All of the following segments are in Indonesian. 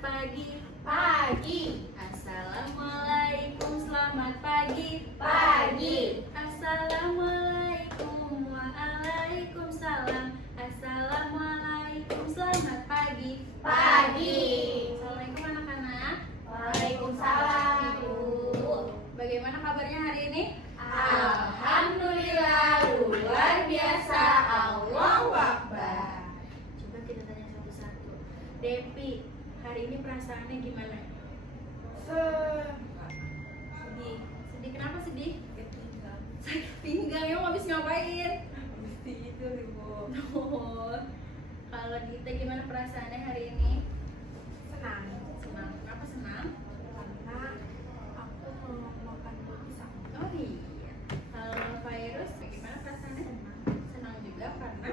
pagi. Pagi. Assalamualaikum, selamat pagi. Pagi. Assalamualaikum, waalaikumsalam. Assalamualaikum, selamat pagi. Pagi. Assalamualaikum anak-anak. Waalaikumsalam, Bu. Bagaimana kabarnya hari ini? Alhamdulillah, luar biasa. Allahu Akbar. Coba kita tanya satu-satu. Depi, hari ini perasaannya gimana? Sedih. Sedih kenapa sedih? Sakit pinggang. Emang habis ngapain? Habis tidur, Ibu. Oh. Kalau Dita gimana perasaannya hari ini? Senang. Senang. Kenapa senang? Karena aku mau makan pisang. Oh iya. Kalau Virus gimana perasaannya? Senang juga karena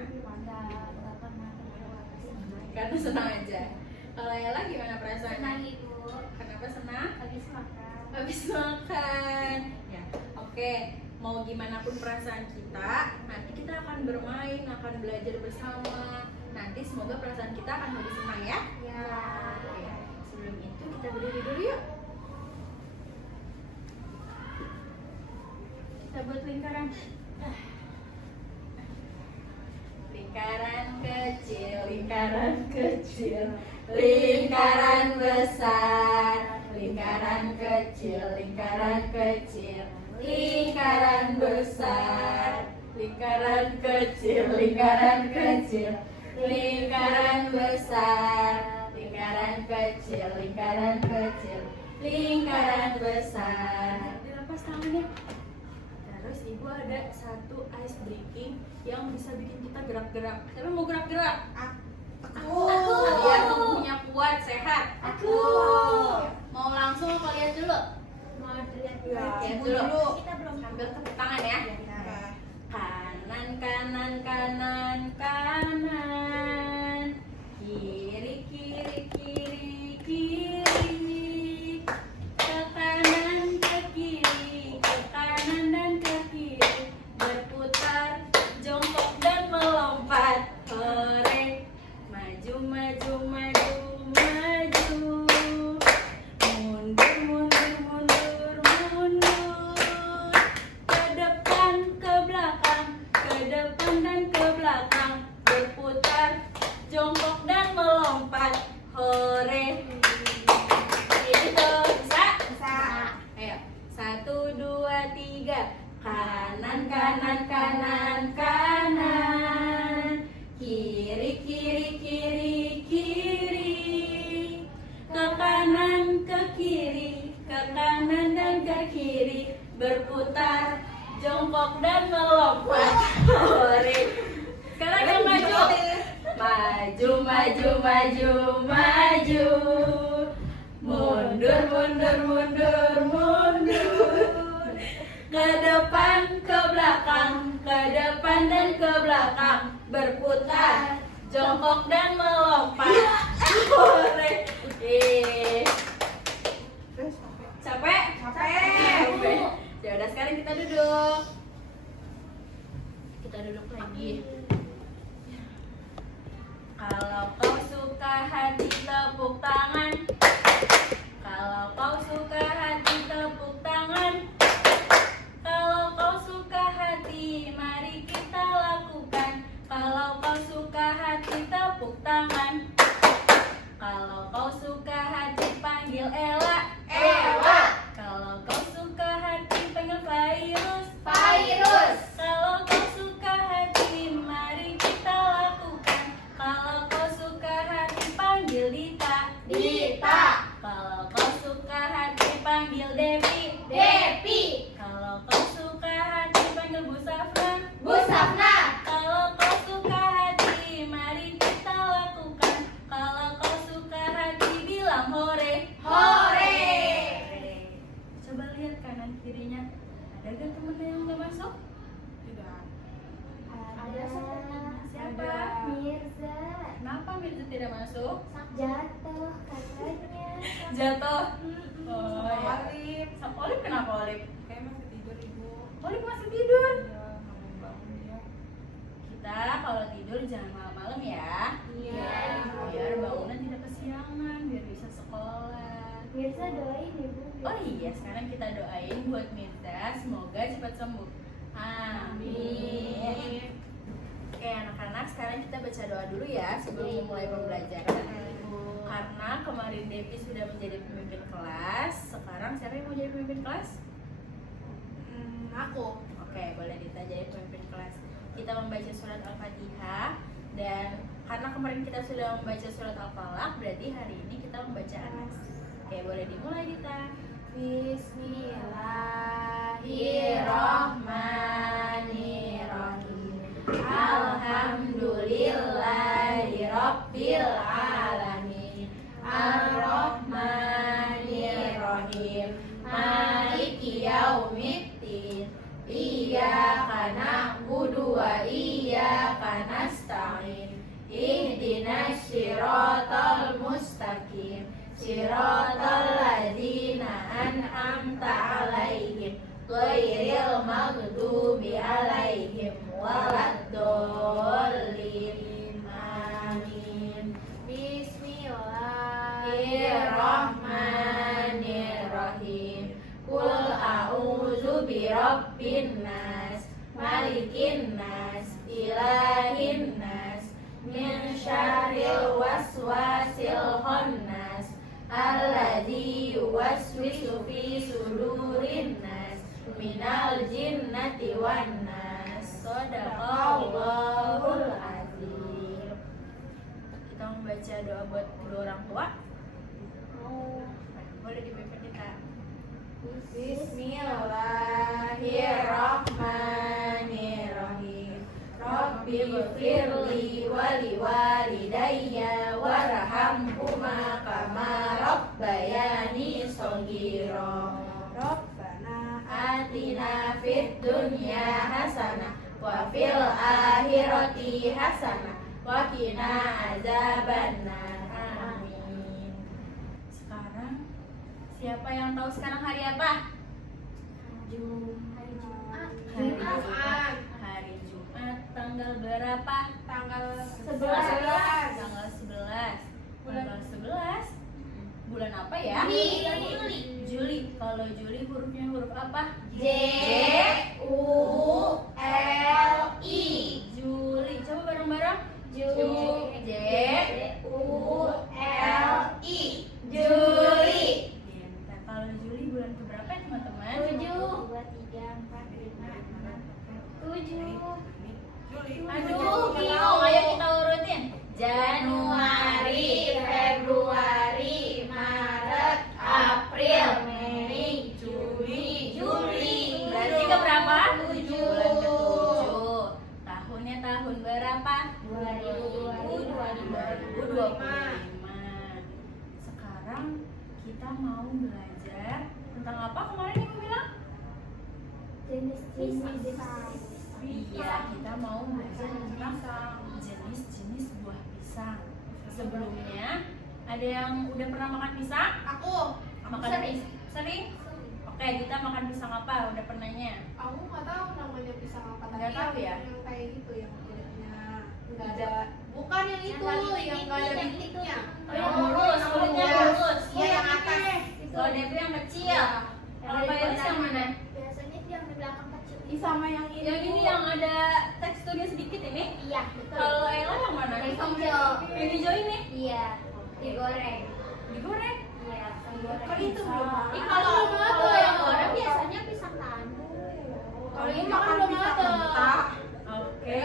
karena senang aja. Kalau Ella gimana perasaannya? Senang, Ibu. Kenapa senang? Habis makan. Habis makan. Ya, oke. Mau gimana pun perasaan kita, nanti kita akan bermain, akan belajar bersama. Nanti semoga perasaan kita akan lebih senang ya. Ya. Oke. Sebelum itu kita berdiri dulu yuk. Kita buat lingkaran. Lingkaran kecil, lingkaran kecil, lingkaran besar, lingkaran kecil, lingkaran kecil, lingkaran besar, lingkaran kecil, lingkaran kecil, lingkaran besar, lingkaran kecil, lingkaran kecil, lingkaran besar. Dilepas tangannya. Terus ibu ada satu ice breaking yang bisa bikin kita gerak-gerak. Siapa mau gerak-gerak? Aku. Biar tubuhnya kuat, sehat. Aku. Mau langsung apa lihat dulu? Mau dilihat Lihat Ibu dulu. dulu. Kita belum Ambil tepuk tangan ya. Kanan, kanan, kanan, kanan. Kiri, kiri, kiri, kiri. Ke kanan, ke kiri, ke kanan dan ke kiri. Berputar, jongkok dan melompat. Hore, maju, maju, maju, maju. Mundur, mundur, mundur, mundur. Ke depan, ke belakang, ke depan dan ke belakang. Berputar, jongkok dan melompat. Hore. Gitu, bisa? Bisa. Ayo, 1, 2, 3. Kanan, kanan, kanan, kanan. Kiri, kiri, kiri, kiri. Ke kanan, ke kiri, ke kanan dan ke kiri. Berputar, jongkok dan melompat. Hore. Sekarang yang maju. Maju, maju, maju, maju. Mundur, mundur, mundur, mundur. Ke depan, ke belakang, ke depan dan ke belakang. Berputar, jongkok dan melompat. Hore. Terus sampai Capek? Capek. Ya udah sekarang kita duduk. Kita duduk lagi. Kalau kau suka hati tepuk tangan. Kalau kau suka hati tepuk tangan. Kalau kau suka hati mari kita lakukan. Kalau kau suka hati tepuk tangan. Kalau kau suka hati panggil Ella. Ella. Kalau kau suka hati panggil Virus. Virus. Kalau kau suka hati mari kita lakukan. Kalau kau suka hati panggil Dita. Dita. Kalau kau suka hati panggil Devi. Devi. Kalau kau suka hati panggil Bu Safna. Bu Safna. Kalau kau suka hati mari kita lakukan. Kalau kau suka hati bilang hore. Hore. Coba lihat kanan kirinya. Ada gak temennya yang gak masuk? tidak. Ada. Siapa? Mirza. Kenapa Mirza tidak masuk? Jatuh katanya. Jatuh. Oh, ya. Olip. Sama Olip kenapa Olip? Kayak masih tidur, Ibu. Olip masih tidur. Iya, nggak mau bangun dia. Kita kalau tidur jangan malam-malam ya. Iya. Biar bangunan tidak kesiangan, biar bisa Oh iya, sekarang kita doain buat Mirza, semoga cepat sembuh. Amin. Oke anak-anak, sekarang kita baca doa dulu ya sebelum mulai pembelajaran. Karena kemarin Devi sudah menjadi pemimpin kelas, sekarang siapa yang mau jadi pemimpin kelas? Aku. Oke, boleh Dita jadi pemimpin kelas. Kita membaca surat Al-Fatihah, dan karena kemarin kita sudah membaca surat Al-Falaq, berarti hari ini kita membaca An-Nas. Oke, boleh dimulai Dita. Bismillahirrahmanirrahim. Alhamdulillahirabbil alamin. Ar-Rahmanirrahim. Maliki yaumiddin. Iyyaka na'budu wa iyyaka nasta'in. Ihdinas siratal mustaqim. Siratal ladzina an'amta 'alaihim ghairil maghdubi 'alaihim waladdallin. Amin. Bismillahirrahmanirrahim. Qul a'udzu birabbin nas, malikin nas, ilahin nas, min syarril waswasil khannas, alladzi yuwaswisu fi sudurin nas, minal jinnati wan nas. Shadaqallahul azim. Kita membaca doa buat kedua orang tua. Boleh dipimpin kita. Bismillahirrahmanirrahim. Rabbi ghfirli wa liwalidayya warhamhuma kama rabbayani shaghira. Rabbana atina fid dunya hasanah wa fil akhirati hasanah wa qina adzabannar. Amin. Sekarang siapa yang tahu sekarang hari apa? Hari Jumat. Tanggal berapa? Tanggal 11. Tanggal 11. Tanggal 11. Bulan apa ya? Juli. Juli. Kalau Juli hurufnya huruf apa? J-U-L-I. Juli. Coba bareng-bareng. J-U-L-I. Juli. Pintar. Kalau Juli bulan keberapa ya teman-teman? 7 2 3 4 5 6 7. Juli. Aduh, bingung. Ayo kita urutin. Januari, Februari, Maret, April, Mei, Juni, Juli. Berarti ke berapa? 7. Bulan ke-7. Tahunnya tahun berapa? 2025. Sekarang kita mau belajar tentang apa kemarin Ibu bilang? Jenis-jenis Iya, kita mau belajar tentang jenis-jenis buah pisang. Sebelumnya, ada yang udah pernah makan pisang? Aku. Makan sering. Sering? Oke, kita makan pisang apa? Udah pernahnya? Aku nggak tahu namanya pisang apa. Nggak Tapi tahu ya? Yang kayak gitu yang kulitnya nggak ada. Bukan yang itu, yang nggak ada bibitnya. Yang lurus, kulitnya lurus. Iya, yang atas. Kalau Devi yang kecil. Kalau Pak Yoris yang mana? Biasanya dia yang di belakang kecil. Ih, sama yang ini. Yang ini yang ada teksturnya sedikit ini. Iya, betul. Kalau Ella yang mana? Yang hijau. Yang hijau ini? Iya, digoreng. Digoreng? Iya, digoreng. Kan itu belum makan. Ih, kalau yang goreng biasanya pisang tandu. Kalau ini makan belum ada. Oke.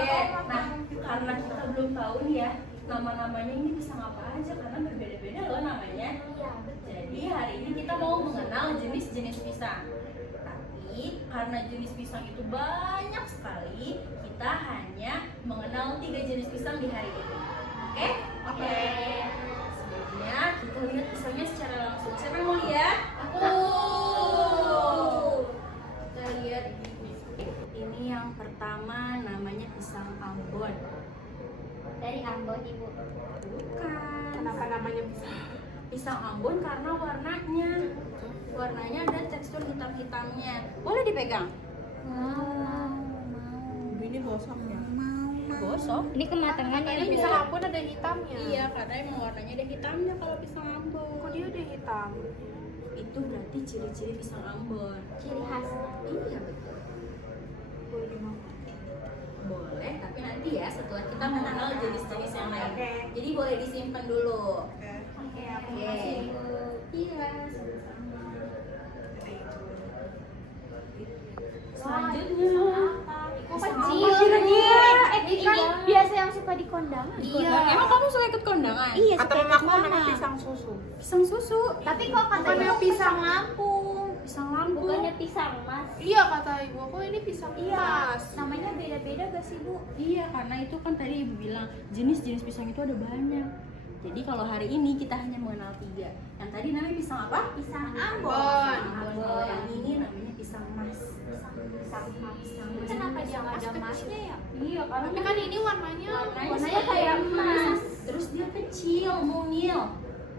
Nah, karena kita belum tahu nih ya nama-namanya ini pisang apa aja karena berbeda-beda loh namanya. Iya, betul. Jadi hari ini kita mau mengenal jenis-jenis pisang. Tapi karena jenis pisang itu banyak sekali, kita hanya mengenal 3 jenis pisang di hari ini. Oke? Oke. Sebelumnya kita lihat pisangnya secara langsung. Siapa yang mau lihat? Aku. Kita lihat ini yang pertama namanya pisang Ambon. Dari Ambon, Ibu. Bukan. Kenapa namanya pisang? Pisang Ambon karena warnanya ada tekstur hitam-hitamnya. Boleh dipegang? Mau. Ini gosong ya. Gosok. Ini kematangan ya, Ini Ibu. pisang Ambon ada hitamnya. Iya, karena emang warnanya ada hitamnya kalau pisang Ambon. Kok dia ada hitam? Ini itu berarti ciri-ciri pisang Ambon. Ciri khasnya. Iya betul. Boleh dimakan. Boleh, tapi nanti ya setelah kita mengenal jenis-jenis yang lain. Oke. Jadi boleh disimpan dulu. Oke, aku Oke. kasih dulu. Iya, sama-sama. Wah, Selanjutnya. apa? Kok Pisang kecil apa kira-kira? Ini kan biasa yang suka di kondangan. Iya. Emang kamu suka ikut kondangan? Iya, Kata suka mamaku ikut namanya mama. pisang susu. Pisang susu. Tapi kok katanya Bukannya pisang Lampung, Pisang lampu. bukannya pisang Mas. Iya kata ibu aku ini pisang Iya, emas. namanya beda-beda gak sih Bu? Iya, karena itu kan tadi ibu bilang jenis-jenis pisang itu ada banyak. Jadi kalau hari ini kita hanya mengenal 3. Yang tadi namanya pisang apa? Pisang Ambon. Ambon. Ambon. Kalau yang ini namanya pisang mas. Pisang mas. Pisang mas. Kenapa dia nggak ada masnya ya? Iya, karena Tapi kan ini warnanya Warnanya kayak emas. Terus dia kecil, mungil.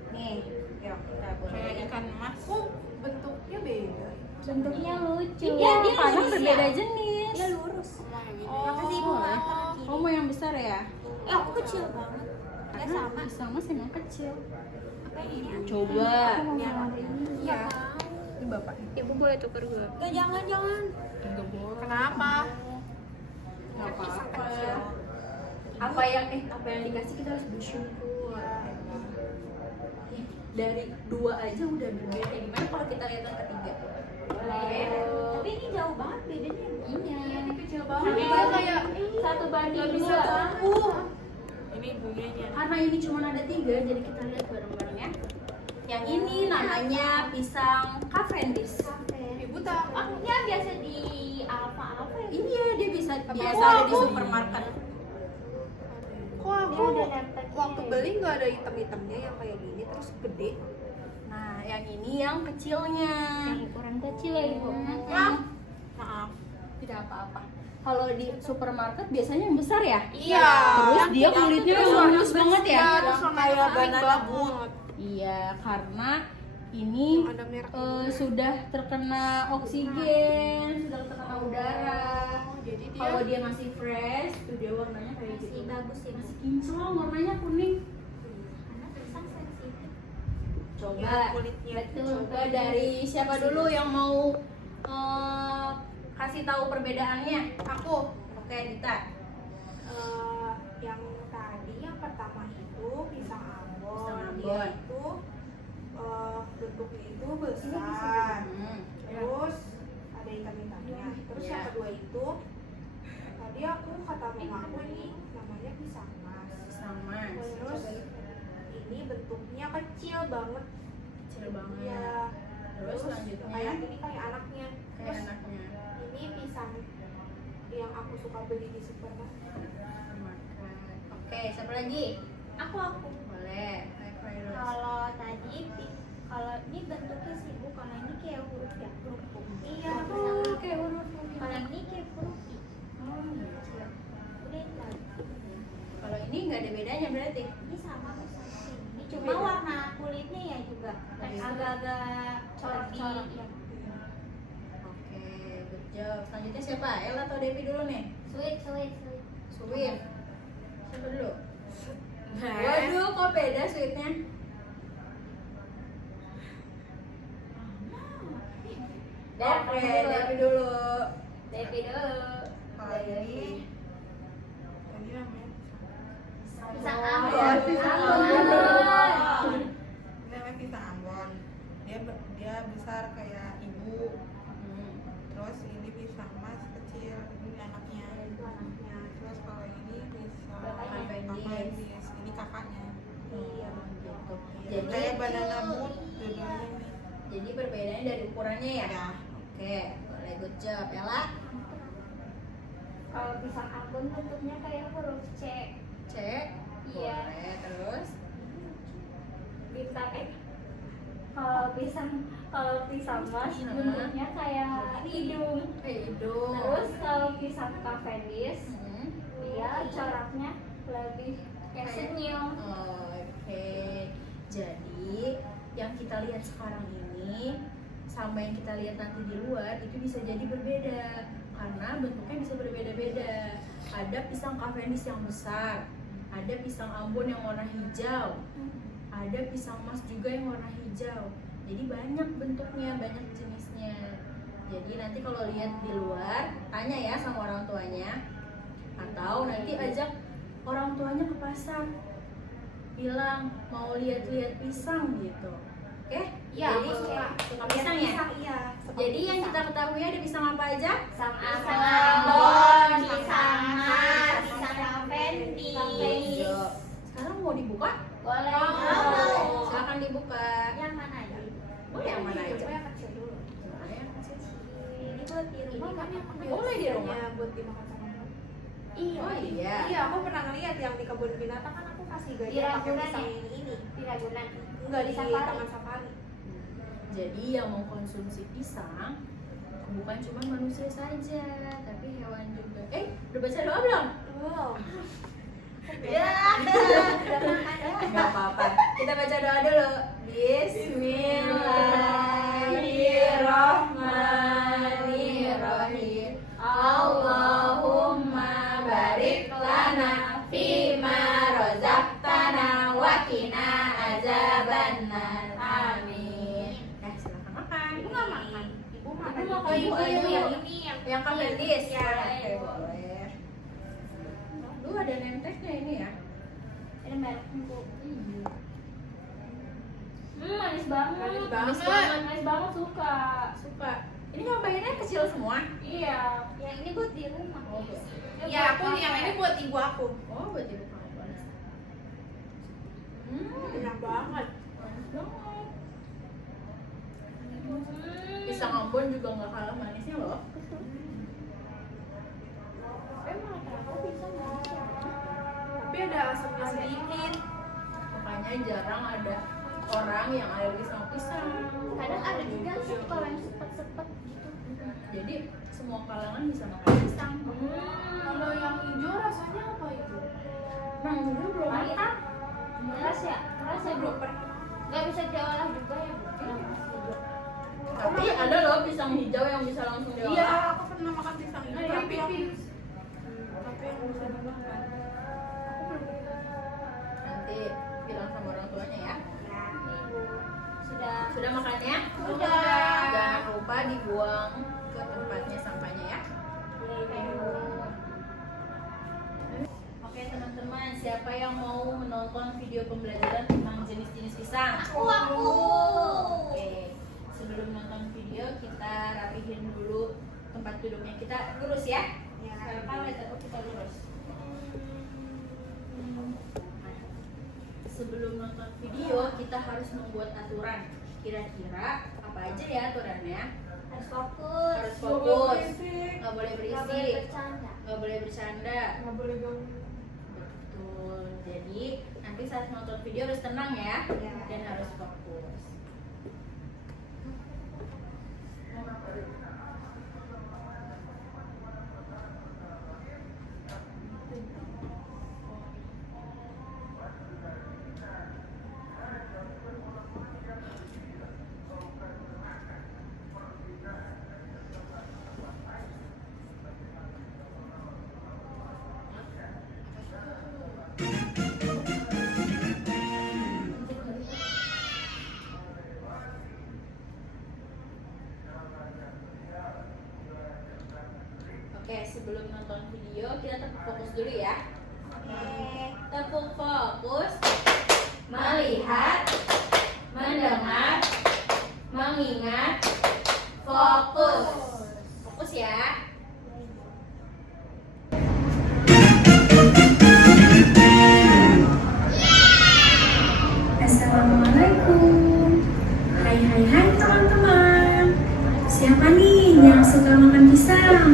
Nih, yuk kita kayak boleh. ikan emas. Kok bentuknya beda? Bentuknya lucu. Iya, dia Karena kadang berbeda jenis. Dia lurus. Kayak gini. Makasih Ibu, Oh. maaf kanan kiri. Oh, mau yang besar ya? Aku kecil banget. Ya Karena sama. pisang mas emang kecil. Apa ini? Coba. Iya. Iya. Ini bapak. Ibu boleh tuker gue. Enggak, jangan. Enggak boleh. Kenapa? Nggak Pisang apa-apa. kecil. Apa yang dikasih kita harus bersyukur. Nih, dari 2 aja udah berbeda. Gimana kalau kita lihat yang ketiga? Tapi ini jauh banget bedanya. Iya. Ini kecil Sama banget. Ini kayak satu banding nggak bisa dua. tumbuh. Ini bunganya. Karena ini cuma ada 3, jadi kita lihat bareng-bareng ya. Yang ini namanya pisang Cavendish. Ibu tahu? Ah, ini yang biasa di apa-apa ya? Iya, dia biasa Tapi ada di aku- supermarket. Kok aku Dia udah dapet waktu ini. beli nggak ada hitam-hitamnya yang kayak gini terus gede? Nah, yang ini yang kecilnya. Yang ukuran kecil ya Ibu. Maaf. Tidak apa-apa. Kalau di supermarket biasanya yang besar ya? Iya. Terus dia kulitnya yang mulus banget ya? Terus kayak banana boot. Iya, karena ini Yang ada merah. sudah terkena oksigen, sudah terkena udara. Jadi dia Kalau dia masih fresh, tuh dia warnanya kayak Masih gitu. bagus ya. Masih kinclong, warnanya kuning. Karena pisang sensitif. Coba, ya, kulitnya. coba dari siapa dulu yang mau kasih tahu perbedaannya? Aku Oke, Dita. yang tadi yang pertama itu pisang Ambon. Pisang Ambon. Dia itu bentuknya itu besar. Terus ada hitam-hitamnya. Terus Iya. yang kedua itu tadi aku kata mamaku ini namanya pisang mas. Sama. Terus ini bentuknya kecil banget. Kecil banget. Ya. Terus selanjutnya kayak ini kayak anaknya. kayak Terus anaknya. ini pisang yang aku suka beli di supermarket. Makan. Oke, siapa lagi? Aku. Boleh. Virus. Kalau tadi kalau ini bentuknya sih Bu, kalau ini kayak huruf ya, huruf U. Iya, Oh, kayak huruf. Kalau ini kayak huruf I. Oh, Kecil. Udah itu aja. kalau ini nggak ada bedanya berarti. Ini sama sih. Ini cuma Beda. warna kulitnya ya juga Beda. agak-agak corak-corak Lebih. ya. Oke, good job. Selanjutnya siapa? Ella atau Devi dulu nih? Sweet. Sweet. Siapa dulu? Nah. Waduh, kok beda sweetnya? Oke, Devi dulu. Devi dulu. Kalau ini namanya Pisang Oh, Ambon. ya, pisang Ambon. Ambon. ini namanya pisang Ambon. Dia besar kayak ibu. Terus ini pisang mas kecil, ini anaknya. Itu anaknya. Terus kalau ini pisang Bapaknya. Cavendish, ini kakaknya. Iya, gitu. Jadi Jadi, kayak banana boot dua-duanya nih. jadi perbedaannya dari ukurannya ya? Ya. Oke, boleh good job. Ella? Kalau pisang Ambon bentuknya kayak huruf C. C? Iya. Boleh, terus? Bintang kalau pisang mas bentuknya kayak hidung. Hidung. Terus kalau pisang Cavendish Hmm. dia coraknya lebih kayak senyum. Oke, jadi yang kita lihat sekarang ini sama yang kita lihat nanti di luar itu bisa jadi berbeda karena bentuknya bisa berbeda-beda. Ada pisang Cavendish yang besar, ada pisang Ambon yang warna hijau, ada pisang mas juga yang warna hijau. Jadi banyak bentuknya, banyak jenisnya. Jadi nanti kalau lihat di luar, tanya ya sama orang tuanya, atau nanti ajak orang tuanya ke pasar, bilang mau lihat-lihat pisang gitu. Oke? Iya, Jadi aku suka pisang ya? Iya. Jadi yang kita ketahui ada pisang apa aja? Pisang Pisang Ambon, Ambon, pisang Mar, pisang Ravendi. Sekarang mau dibuka? Boleh. Silakan dibuka. Yang mana aja? Boleh yang mana aja? Yang kecil dulu. Mana yang kecil? Ini buat di rumah kan yang Boleh di rumah. buat dimakan sama orang. Iya. Oh iya. Iya, aku pernah ngeliat yang di kebun binatang kan aku kasih Di gajah pakai Ragunan pisang ya? yang ini. Di Ragunan. Enggak di Safari. taman safari. Jadi yang mau konsumsi pisang bukan cuma manusia saja, tapi hewan juga. Udah baca doa belum? Wow. Ya. Gak apa-apa. Kita baca doa dulu. Bismillahirrahmanirrahim. Allahumma barik lana fima razaqtana wa qina azabannar. Amin. Silakan makan. Ibu nggak makan. Ibu Ibu makan. makan. Ibu Ibu yang ini yang kamu list. Ya. Oke, boleh. Lu ada nenteknya ini ya? Ada merek Bu. Iya. Manis banget. Manis Manis banget. Manis banget suka. Suka. Ini nyobainnya kecil semua. Iya. Yang ini buat di rumah. Oh, buat. Iya, aku yang ini buat ibu aku. Oh, buat ibu kamu. Enak banget. Manis banget. Pisang Ambon juga nggak kalah manisnya loh. Emang rata-rata bisa manis ya? Tapi ada asamnya sedikit. Makanya jarang ada orang yang alergi sama pisang. Kadang ada juga sih kalau yang sepet-sepet gitu. Jadi semua kalangan bisa makan pisang. Kalau yang hijau rasanya apa itu? Nah, dulu belum Mantap. Keras ya? Keras ya Belum Bu? pernah. Nggak bisa diolah juga ya Bu? Yang hijau. Tapi ada loh pisang hijau yang bisa langsung diolah. Iya, aku pernah makan pisang ini. Ada yang Tapi yang pipis. tapi yang bisa dimakan. Nanti bilang sama orang tuanya ya. Ya, Ibu. Sudah. Sudah makannya? Sudah. Jangan lupa dibuang ke tempatnya sampahnya ya. Oke teman-teman, siapa yang mau menonton video pembelajaran tentang jenis-jenis pisang? Aku. Oke, sebelum nonton video kita rapihin dulu tempat duduknya, kita lurus ya. Ya. Sekarang kita lurus. Sebelum nonton video kita harus membuat aturan. Kira-kira apa aja ya aturannya? Harus fokus. Harus fokus, Nggak boleh berisik. nggak boleh Nggak boleh berisik, bercanda. nggak boleh bercanda. Nggak boleh ganggu. Betul. Jadi nanti saat nonton video harus tenang ya, Ya. dan harus fokus. Oke, sebelum nonton video kita tepuk fokus dulu ya. Oke. Tepuk fokus, melihat, mendengar, mengingat, fokus. Fokus ya. Assalamualaikum. Hai teman-teman. Siapa nih yang suka makan pisang?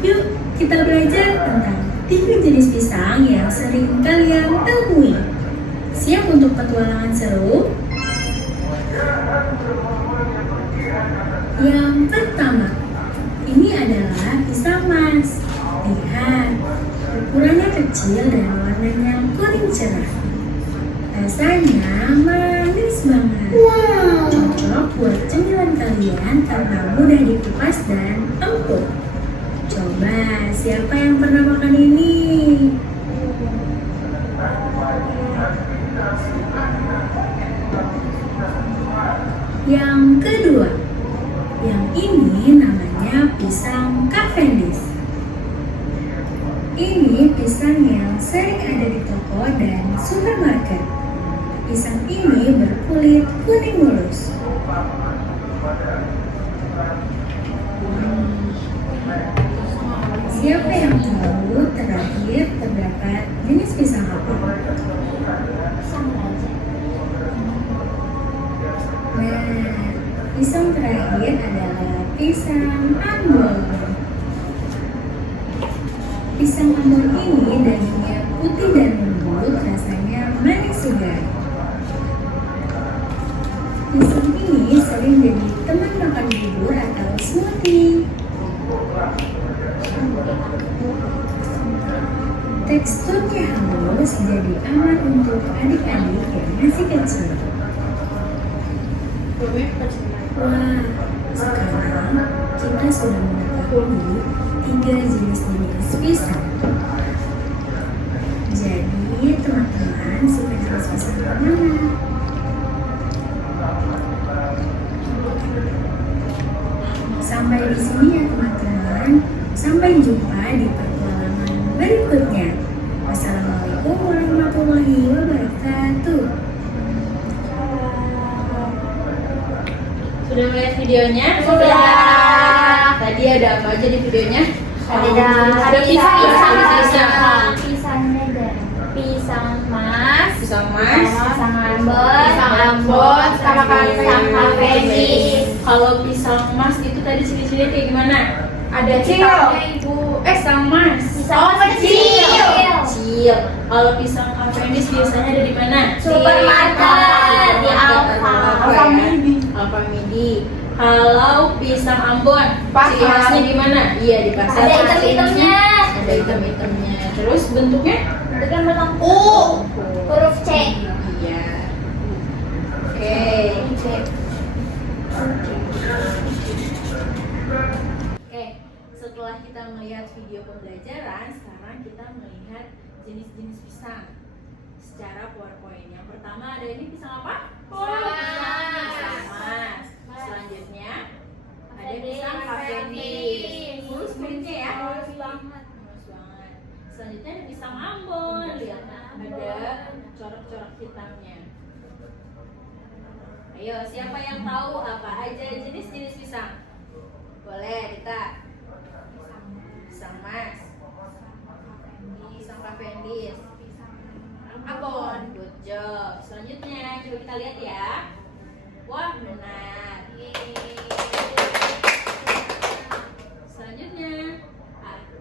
Yuk kita belajar tentang 3 jenis pisang yang sering kalian temui. Siap untuk petualangan seru? Yang pertama, ini adalah pisang mas. Lihat, ukurannya kecil dan warnanya kuning cerah. Rasanya manis banget. Cocok buat cemilan kalian karena mudah dikupas dan empuk. Coba, siapa yang pernah makan ini? supermarket. Pisang ini berkulit kuning mulus. Siapa yang tahu terakhir terdapat jenis pisang apa? Pisang raja. Nah, pisang terakhir adalah pisang Ambon. Pisang Ambon ini dagingnya putih dan lembut, rasanya manis segar. Pisang ini sering jadi teman makan bubur atau smoothie. Teksturnya halus, jadi aman untuk adik-adik yang masih kecil. Wah, sekarang kita sudah mengetahui 3 jenis-jenis pisang. Jadi, teman-teman suka jenis pisang yang mana? Sampai di sini ya teman-teman. Sampai jumpa di petualangan berikutnya. Wassalamualaikum warahmatullahi wabarakatuh. Sudah melihat videonya? Sudah. Tadi ada apa aja di videonya? Ada pisang. pisang medan, pisang mas, Pisang mas, pisang ambon, sama pisang kafenis. Kalau pisang mas itu tadi ciri-cirinya kayak gimana? Ada pisangnya ibu. Pisang mas. Pisang kecil. Kecil. Kalau pisang kafenis biasanya ada di mana? Supermarket, di Alfa. Alfa Midi. Kalau pisang Ambon, Pasar. ciri khasnya gimana? Iya di pasar. Ada item-itemnya. Ada item-itemnya. Terus bentuknya? Dengan bentuk U, huruf C. Iya. Oke. Oke, setelah kita melihat video pembelajaran, sekarang kita melihat jenis-jenis pisang secara PowerPoint. Yang pertama ada ini pisang apa? Pisang mas. Selanjutnya ada pisang kafenis. Mulus kulitnya ya. Mulus banget. Mulus banget. Selanjutnya ada pisang Ambon. Lihat, ada corak-corak hitamnya. Ayo, siapa yang tahu apa aja jenis-jenis pisang? Boleh, Dita. Pisang mas, pisang kafenis, Ambon. Good job. Selanjutnya, coba kita lihat ya. Wah, benar. Selanjutnya,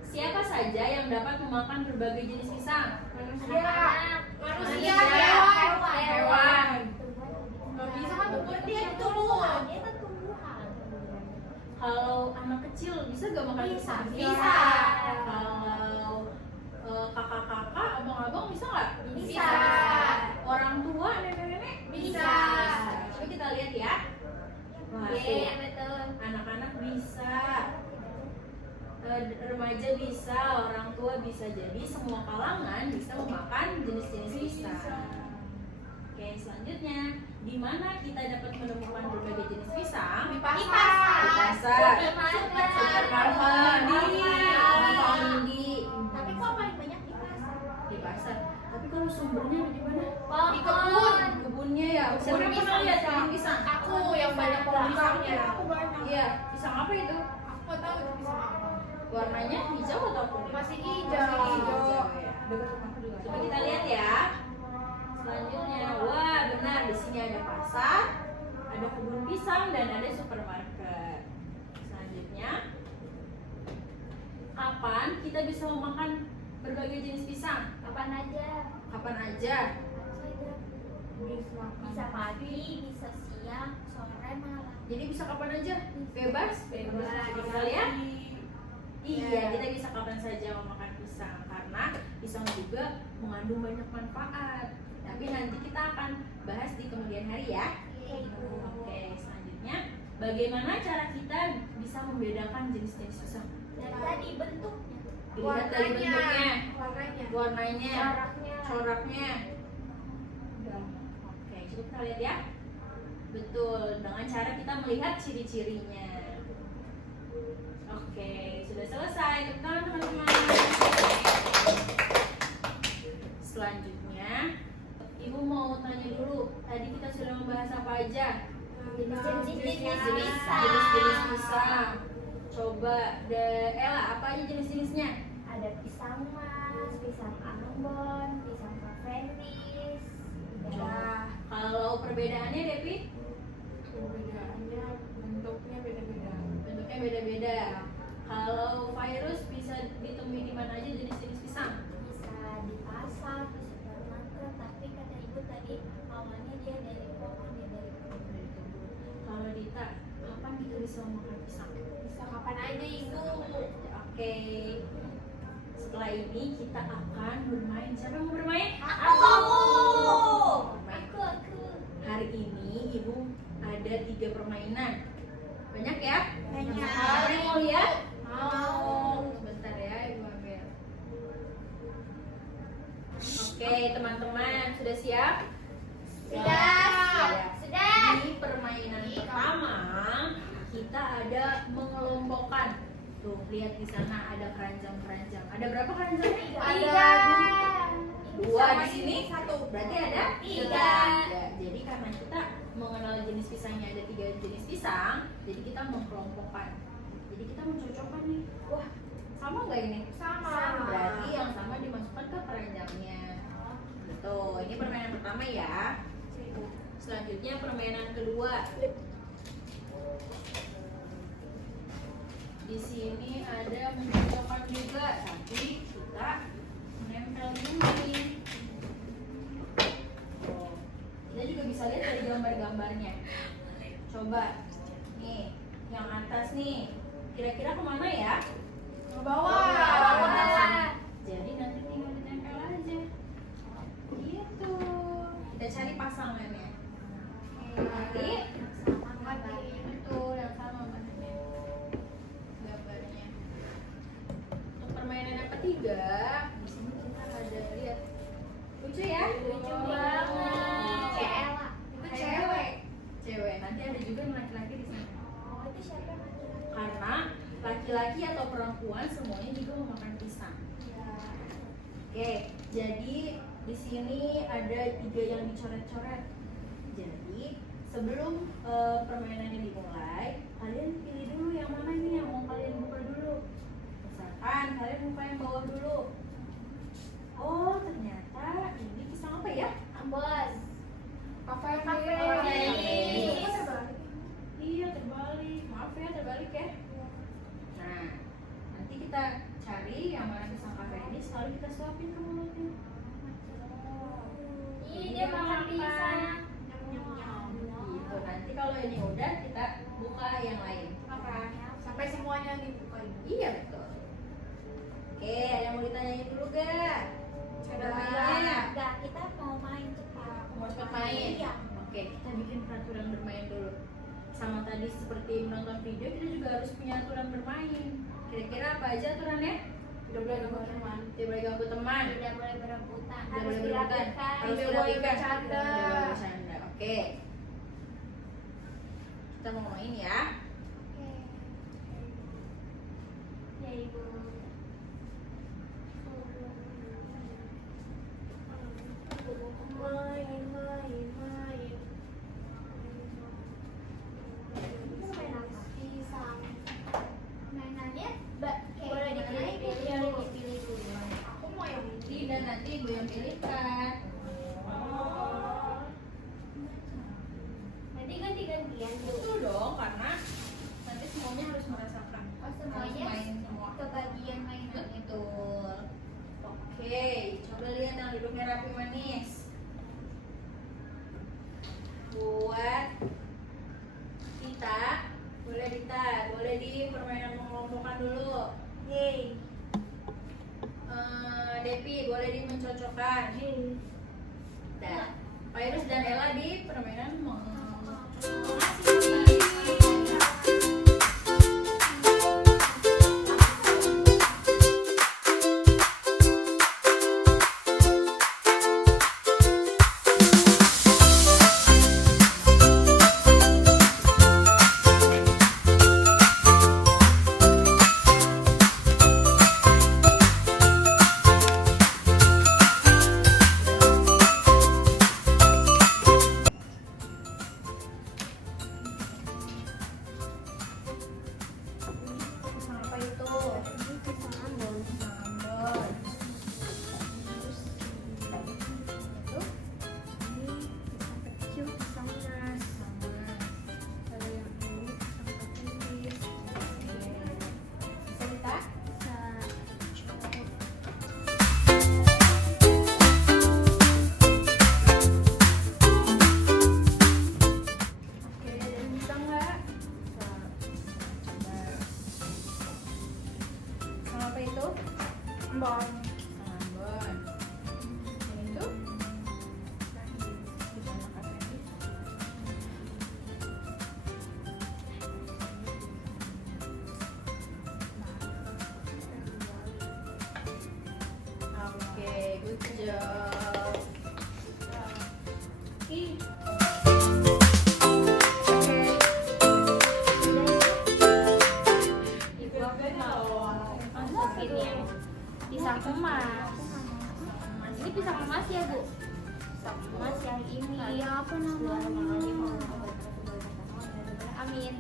siapa saja yang dapat memakan berbagai jenis pisang? Manusia, Hewan. Nggak bisa kan dia tumbuhan. Dia kan tumbuhan. Kalau anak kecil bisa gak makan pisang? Bisa. Kalau kakak-kakak, abang-abang bisa nggak? Bisa. Orang tua, nenek-nenek? Bisa. Coba kita lihat ya. Wah, tuh. Betul. Anak-anak bisa, remaja bisa, orang tua bisa. Jadi semua kalangan bisa memakan jenis-jenis pisang. Oke, selanjutnya, di mana kita dapat menemukan berbagai jenis pisang? Di pasar. Di pasar. Supermarket. Di Tapi kok paling banyak di pasar? di pasar. Tapi kalau sumbernya ada di mana? Di kebun. Kebunnya ya. Siapa yang pernah lihat kebun pisang? Aku yang banyak pohon pisangnya. Iya, pisang apa itu? Aku tahu itu pisang apa. Warnanya hijau atau kuning? Masih Hijau ya. Coba kita lihat ya. Selanjutnya, wah benar, di sini ada pasar, ada kebun pisang dan ada supermarket. Selanjutnya, kapan kita bisa memakan berbagai jenis pisang? Kapan aja? Kapan aja? Bisa pagi, bisa siang, sore, malam. Jadi bisa kapan aja? Bebas? Bebas. Coba kita lihat. Iya, kita bisa kapan saja memakan pisang karena pisang juga mengandung banyak manfaat. Tapi nanti kita akan bahas di kemudian hari ya. Oke, selanjutnya bagaimana cara kita bisa membedakan jenis-jenis pisang? Dari tadi bentuknya. Dilihat dari bentuknya, Warnanya. warnanya, Coraknya. coraknya. Oke, coba kita lihat ya. Betul, dengan cara kita melihat ciri-cirinya. Oke, sudah selesai. Tepuk tangan teman-teman. Selanjutnya, Ibu mau tanya dulu, tadi kita sudah membahas apa aja? Jenis-jenis Jenis-jenis pisang. Coba, Ella, apa aja jenis-jenisnya? Ada pisang mas, pisang ambon, pisang kafenis. Nah, kalau perbedaannya, Devi? Perbedaannya bentuknya beda-beda. Bentuknya beda-beda. Kalau virus bisa ditemui di mana aja jenis-jenis pisang? Bisa di pasar, di supermarket, tapi kata ibu tadi awalnya dia dari pohon, dia dari kebun. Kalau Dita, kapan kita bisa makan pisang? Bisa kapan aja ibu. Oke. Setelah ini kita akan bermain. Siapa yang mau bermain? Aku. Bermain. Aku. Hari ini Ibu ada 3 permainan. Banyak ya? Banyak. Ada yang mau lihat? Mau. Sebentar ya Ibu ambil. Oke teman-teman, sudah siap? Sudah. Di permainan pertama kita ada mengelompokkan. Tuh lihat di sana ada keranjang-keranjang. Ada berapa keranjang? 2 di sini. 1. Berarti ada 3. Jadi karena kita mengenal jenis pisangnya ada 3 jenis pisang, jadi kita mengkelompokkan. Jadi kita mencocokkan nih. Wah, sama nggak ini? Sama. Berarti yang sama dimasukkan ke keranjangnya. Gitu. Ini permainan pertama ya. Selanjutnya permainan kedua. Di sini ada mencocokkan juga, tapi kita menempel ini. Oh, kita juga bisa lihat dari gambar-gambarnya. Coba, nih, yang atas nih, kira-kira kemana ya? Ke bawah. Jadi nanti tinggal ditempel aja. Gitu. Kita cari pasangannya. Mati. Betul, yang sama bentuknya. Gambarnya. Untuk permainan yang ketiga, di sini kita ada lihat. Lucu ya? Lucu banget. Kayak Ella. Itu cewek. Cewek. Nanti ada juga yang laki-laki di sana. Oh, itu siapa yang laki-laki? Karena laki-laki atau perempuan semuanya juga memakan pisang. Ya. Oke, jadi di sini ada 3 yang dicoret-coret. Jadi sebelum permainannya dimulai, kalian pilih dulu yang mana nih yang mau kalian buka dulu. Misalkan kalian buka yang bawah dulu. Oh, ternyata ini pisang apa ya? Ambon. Kafenis. Kok terbalik? Iya, terbalik. Maaf ya, terbalik ya. Nah, nanti kita cari yang mana pisang kafenis, lalu kita suapin ke mulutnya. Ih, dia makan pisang. Gitu. Nanti kalau ini udah kita buka yang lain. Sampai semuanya dibuka. Iya betul. Oke, ada yang mau ditanyain dulu gak? Enggak, kita mau main cepat. Mau cepat main? Iya. Oke, kita bikin peraturan bermain dulu. Sama tadi seperti menonton video, kita juga harus punya aturan bermain. Kira-kira apa aja aturannya? Tidak boleh ganggu teman. Tidak boleh ganggu teman. Tidak boleh berebutan. Tidak boleh berebutan. Harus Tidak boleh dilakukan. bercanda. Tidak boleh bercanda. Oke. Kita mau main ya. Ya ibu. Main. Itu main apa? Pisang. Mainannya boleh dipilih dulu. Aku mau yang ini. Pilih dan nanti ibu yang pilihkan. Nanti ganti-gantian tuh. Betul dong, karena nanti semuanya harus merasakan. Oh, Harus semuanya main semua. kebagian mainannya. Betul. Oke, coba lihat yang duduknya rapi manis. Buat Dita, boleh di permainan mengelompokkan dulu. Yeay. Devi, boleh di mencocokkan. Dan Virus dan Ella di permainan pisang emas ya Bu? Pisang emas yang ini. Iya apa namanya? Amin.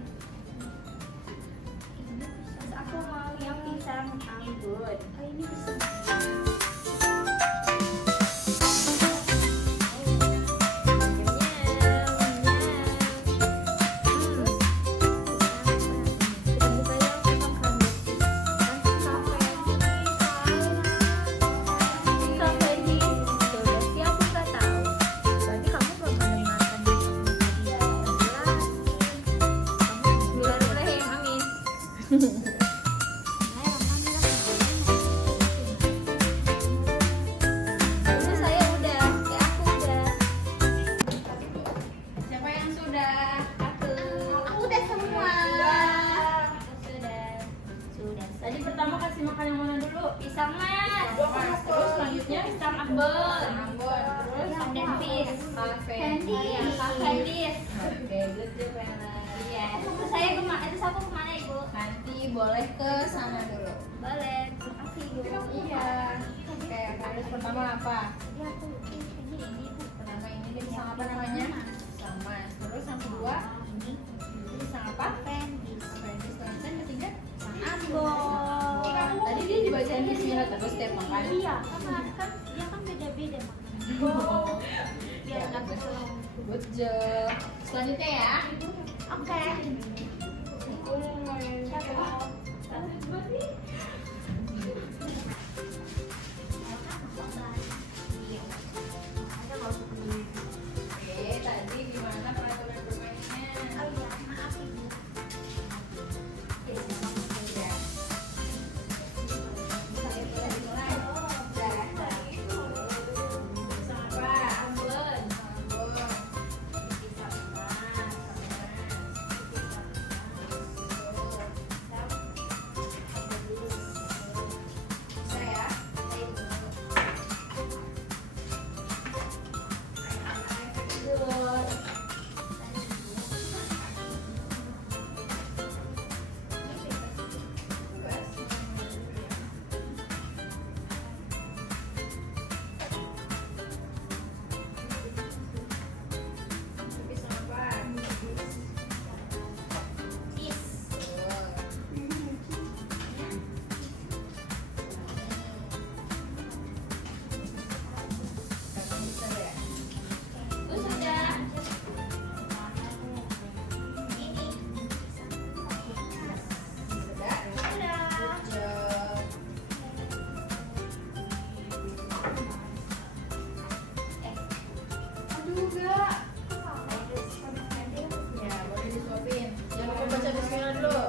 Terus aku mau yang pisang anggur. Oh ini pisang. Siapa yang sudah? Aku udah semua. Sudah. Tadi pertama kasih makan yang mana dulu? Pisang mas. Terus selanjutnya Pisang ambon. Ambon. Terus Dan fish. Candies. Candies. Oke, good job Rena. Iya. Terus saya kemana? Itu aku kemana ibu? Nanti boleh ke sana dulu. Boleh. Terima kasih ibu. Iya. Oke, harus pertama apa? Ya aku ini Bu. Pertama ini dia pisang apa namanya? Pisang mas. Terus yang kedua ini pisang apa? Candies. Apprentice. Selanjutnya yang ketiga Ambon. tadi dia dibacain bismillah terus setiap makan. Iya, kan dia kan beda-beda makannya. Biar nggak keselong. Good job. Selanjutnya ya. Oke. Oke, tadi gimana peraturan bermainnya? Oh iya, maaf ibu. Ya. Saya boleh mulai. Pisang apa? Ambon. Ambon. Pisang emas. Bisa ya? Good. Pisang apa? Ya, boleh disuapin. Jangan lupa baca bismillah dulu.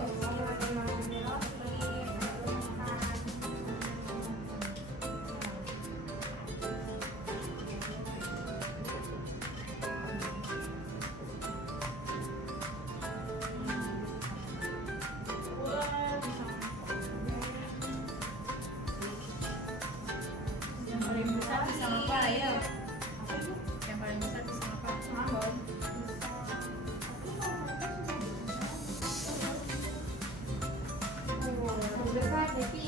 Yang paling besar pisang apa? Ayo. Yang paling besar pisang apa? Ambon. Besar, Devi.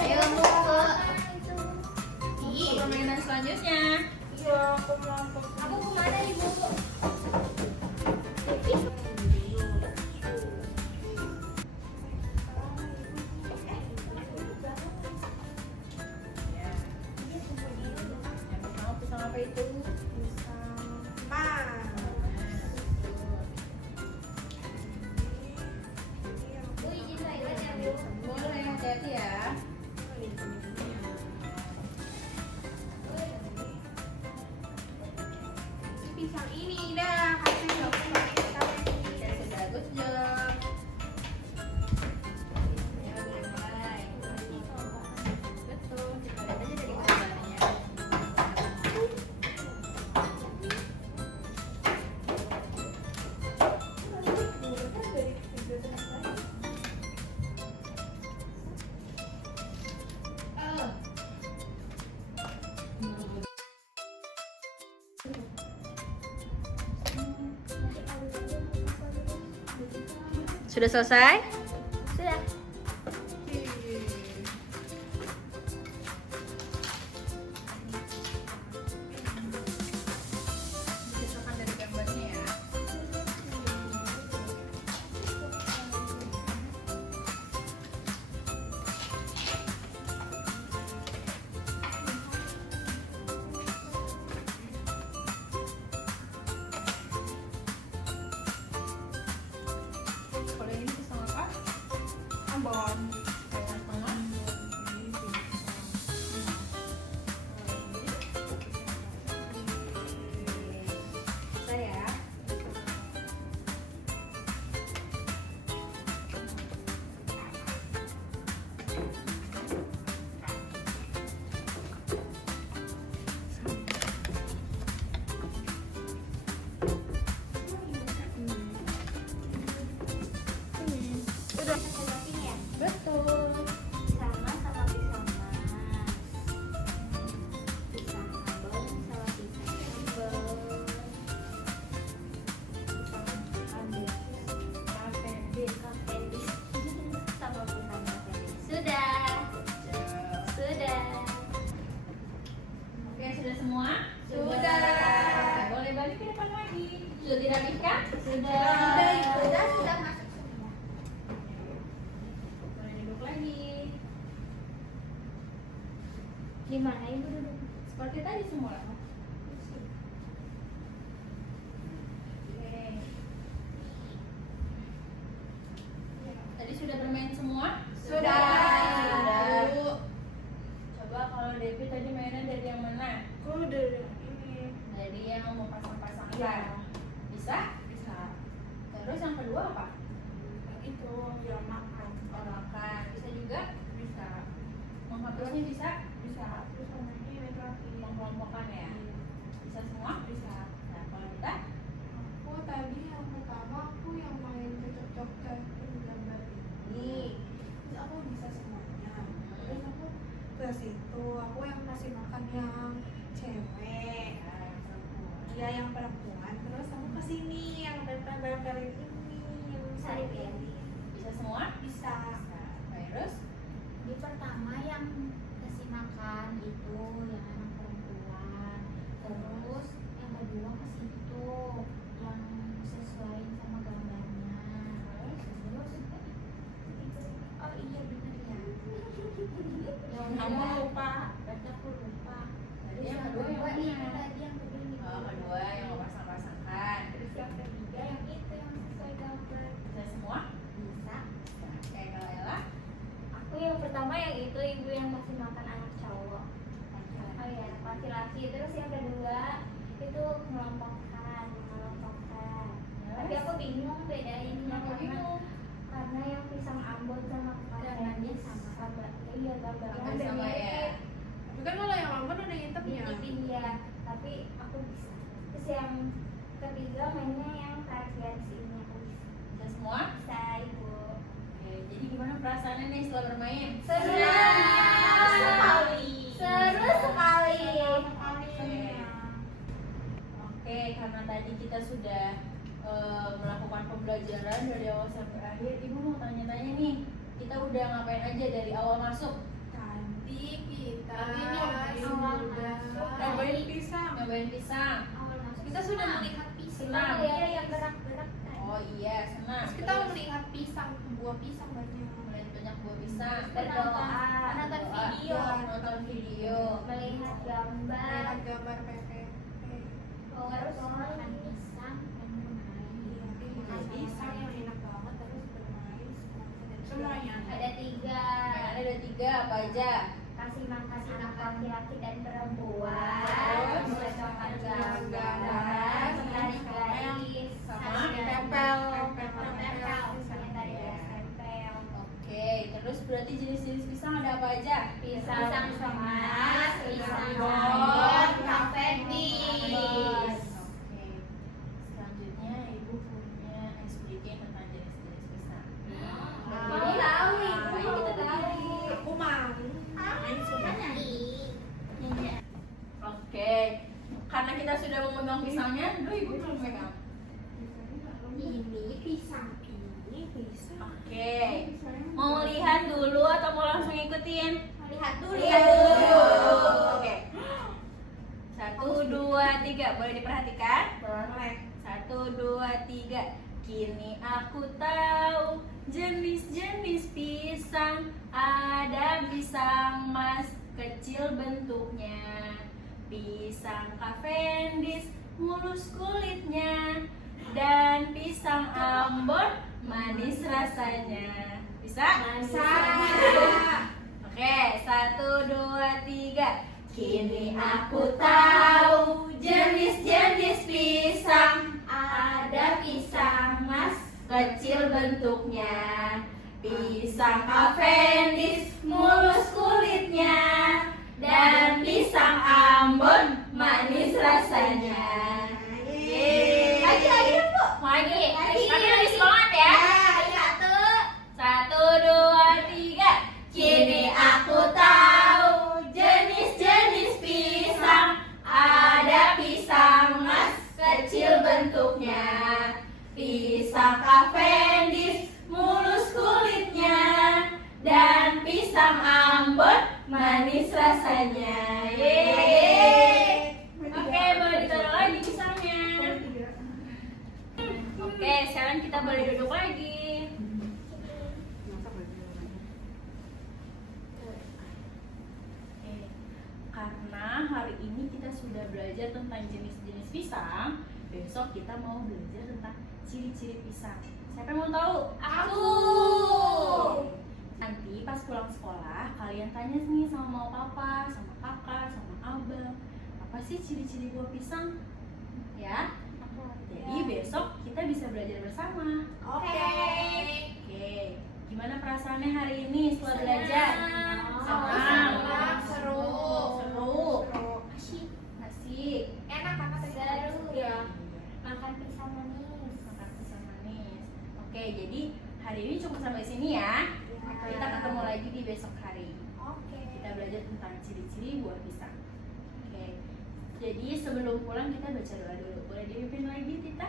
Ayo untuk ke permainan selanjutnya. Aku kemana ibu? Ya. Yang pertama pisang apa itu? Mas. Bu izin toilet ya bu. Boleh, hati-hati ya. Pisang ini dah. Oke, sudah good job. Ya, boleh mulai. Betul, kita lihat aja dari gambarnya. Sudah selesai? Sudah. Misalkan dari gambarnya ya. Kalau ini pisang apa? Ambon. Kayak tengah. Ini Saya. Ya? Betul. Sama sama pisang mas. Pisang ambon sama pisang ambon. Pisang ambon. Kafendis sama pisang kafendis. Sudah. Sudah. Oke, sudah semua? Sudah. Boleh balik ke depan lagi. Sudah dirapihkan? Sudah masuk semua. Boleh duduk lagi. Di mana ibu duduk? Seperti tadi semula. Oke. Tadi sudah bermain semua? Sudah. Sudah. Coba kalau Devi tadi mainnya dari yang mana? Aku dari ini. Dari yang mau pasang-pasangkan. Iya. Bisa? Bisa. Terus yang kedua apa? Yang itu yang makan. Oh, makan. Bisa juga? Bisa. Menghapusnya bisa? Bisa. Terus sama ini lagi. Mengelompokkan ya? Bisa semua? Bisa. Nah, kalau kita? Aku tadi yang pertama aku yang main cocok-cocok gambar ini. Terus aku bisa semuanya. Terus aku ke situ aku yang kasih makan yang cewek. Iya yang perempuan. Terus aku ke sini yang tempel-tempelin ini yang Sari Berry. Bisa semua? Bisa. Virus? Di pertama yang kasih makan itu yang anak perempuan. Terus yang kedua ke situ yang sesuai sama gambarnya. Terus oh iya benar ya. Yang Kamu kedua- lupa. Berarti aku lupa. Tadi yang kedua yang mana? ini tadi yang kedua ini. Oh, kedua yang mau pasang-pasangkan. Terus yang ketiga yang itu yang sesuai gambar. Bisa semua? Bisa. Oke, kalau Ella? Aku yang pertama yang itu ibu yang kasih makan anak cowok. Oh iya, laki-laki. Terus yang kedua itu mengelompokkan. Tapi aku bingung bedain Kenapa bingung? karena yang pisang ambon sama gambarnya sama. Iya, gambarnya Hampir sama ya? Tapi kan kalau yang lama ada hitamnya. Iya, tapi aku bisa. Terus yang ketiga mainnya yang tarik garis ini aku bisa. Bisa semua? Bisa ibu. Oke, jadi gimana perasaannya nih setelah bermain? Seru sekali. Seru sekali. Oke, karena tadi kita sudah melakukan pembelajaran dari awal sampai akhir, Ibu mau tanya-tanya nih, kita udah ngapain aja dari awal masuk? Tadi kita awal masuk. nyobain pisang. Nyobain pisang. Awal masuk Kita sudah melihat pisang. Senang. Iya, yang gerak-gerak kan. Oh iya, senang. Terus kita Terus melihat pisang, buah pisang banyak. melihat banyak buah pisang. Berdoa, Menonton Berdoa, video. nonton video. Melihat gambar. Melihat gambar PPT. Terus makan pisang dan bermain. Makan pisang yang enak banget terus bermain semuanya. Ada 3. Mainannya ada 3, apa aja? Kasih makan anak laki-laki dan perempuan. Terus Mencocokan gambar, menarik garis, sama tempel. tarik garis tempel. Oke, terus berarti jenis-jenis pisang ada apa aja? Pisang emas, pisang Ambon, ambon, Kafendis. Oke. Selanjutnya Ibu punya sedikit tentang jenis-jenis pisang. Mau tahu ibu? Ayo kita tahu. Aku mau. Oke. Karena kita sudah memegang pisangnya, Ibu belum pegang. Ini pisang ini bisa. Oke. Mau lihat dulu atau mau langsung ikutin? Lihat dulu. Lihat dulu. Oke. 1, 2, 3. Boleh diperhatikan? Boleh. 1, 2, 3. Kini aku tahu jenis-jenis pisang. Ada pisang mas, kecil bentuknya. Pisang Cavendish, mulus kulitnya. Dan pisang Ambon, manis rasanya. Bisa? Bisa. Oke, 1, 2, 3. Kini aku tahu jenis-jenis pisang. Ada pisang mas, kecil bentuknya. Pisang Cavendish, mulus kulitnya. Dan pisang Ambon, manis rasanya. Yeay. Lagi dong, Bu. Mau lagi? Lagi. Tapi lebih semangat ya. Satu. 1, 2, 3. Kini aku tahu jenis-jenis pisang. Ada pisang mas, kecil bentuknya. Pisang Cavendish, mulus kulitnya. Dan pisang Ambon, manis rasanya. Yeay. Oke, boleh ditaruh lagi pisangnya. Oke, sekarang kita boleh duduk lagi. Oke, karena hari ini kita sudah belajar tentang jenis-jenis pisang, besok kita mau belajar tentang ciri-ciri pisang. Siapa yang mau tahu? Aku. Nanti pas pulang sekolah, kalian tanya nih sama mama papa, sama kakak, sama abang, apa sih ciri-ciri buah pisang? Ya. Jadi besok kita bisa belajar bersama. Oke. Oke, gimana perasaannya hari ini setelah belajar? Senang. Seru. Asyik. Asik. Enak karena terbaru ya. Makan pisang manis. Makan pisang manis. Oke, jadi hari ini cukup sampai sini ya. Kita ketemu lagi di besok hari. Oke. Kita belajar tentang ciri-ciri buah pisang. Oke. Jadi sebelum pulang kita baca doa dulu. Boleh dipimpin lagi, Tita?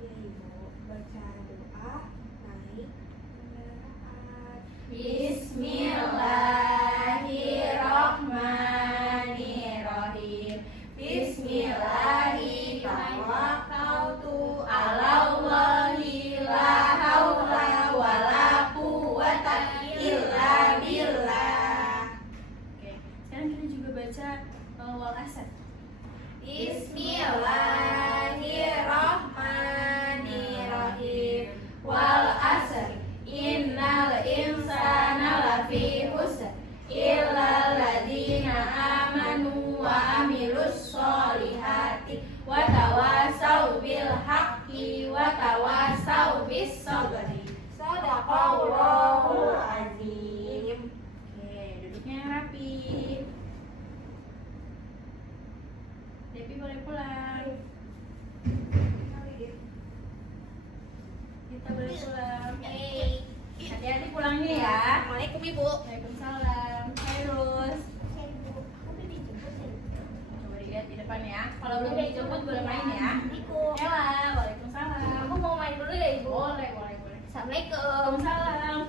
Iya, Ibu. Baca doa naik kendaraan. Bismillahirrahmanirrahim. Bismillahirrahmanirrahim. Tawakkaltu 'alallahi la haula wala quwwata illa billah. Oke, sekarang kita juga baca wal asr. Bismillahirrahmanirrahim. Wal asr. Innal insana lafi khusr. Illa alladzina amanu wa amilus solihati. Wa tawasau bil haqqi wa tawasau bis sabri. Sadaqallahul azim. Oke, duduknya yang rapi. Depi boleh pulang. Kita boleh pulang. Hati-hati pulangnya ya. Assalamualaikum Ibu. Waalaikumsalam. Hai Rus. Aku udah dijemput ya. Coba dilihat di depan ya. Kalau belum dijemput boleh main ya. Assalamualaikum. Ella, waalaikumsalam. Aku mau main dulu ya Ibu. Boleh. Assalamualaikum. Waalaikumsalam.